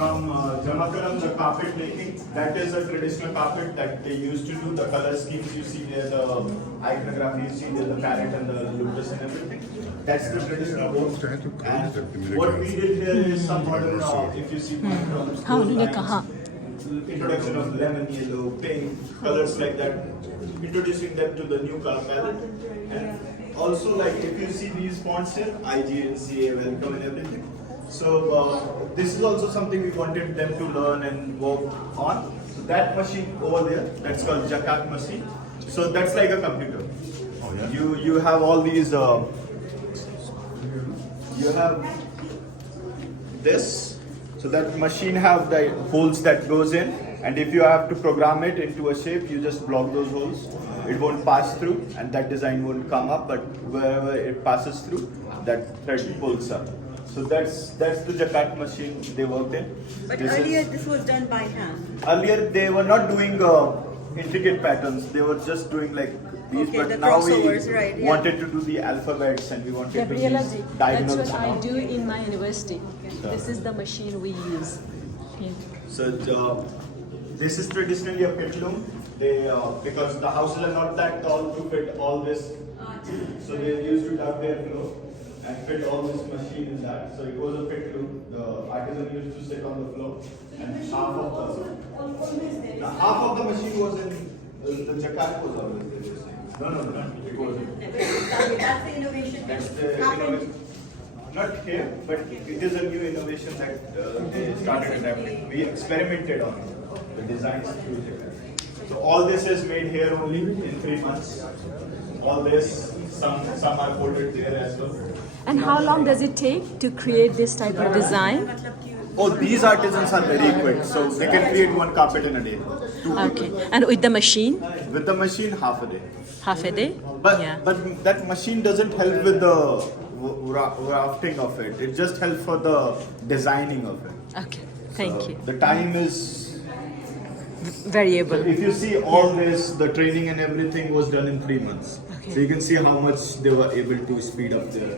from Jamakaram, the carpet making. That is a traditional carpet that they used to do. The color schemes you see there, the iconography you see there, the parrot and the lotus and everything. That's the traditional work. And what we did here is some modern, if you see from हाँ उन्होंने कहा introduction of lemon yellow, pink, colors like that, introducing them to the new color palette. And also, like if you see these fonts here, IGNCA, welcome and everything. So this is also something we wanted them to learn and work on. So that machine over there, that's called Jacquard machine. So that's like a computer. Oh, yeah? You have all these. You have this. So that machine have the holes that goes in, and if you have to program it into a shape, you just block those holes. It won't pass through, and that design won't come up. But wherever it passes through, that thread pulls up. So that's the Jacquard machine they worked in. But This earlier is- this was done by hand. earlier they were not doing intricate patterns. They were just doing like these. Okay, but the now we crossovers, right, yeah. wanted to do the alphabets, and we wanted to Gabriela use ji, diagonals. that's what and I all. do in my university. This is the machine we use. Yeah. So this is traditionally a pit loom. They because the houses are not that tall to fit all this, so they used to dug their floor and fit all this machine in that. So it was a pit loom. The artisan used to sit on the floor, and half of the machine was in the Jacquard was always there. No, it wasn't. That's the innovation That's that the happened. innovation. Not here, but it is a new innovation that they started adapting. We experimented on the designs through Jacquard. So all this is made here only in 3 months. All this, some are folded there as well. And how long does it take to create this type of design? मतलब कि Oh, these artisans are very quick, so they can create one carpet in a day. 2 Okay. people. And with the machine, With the machine, half a day. half a day? But Yeah. but that machine doesn't help with the rafting of it. It just helps for the designing of it. Okay. Thank So you. The time is. Variable. If you see all this, the training and everything was done in 3 months. Okay. So you can see how much they were able to speed up their.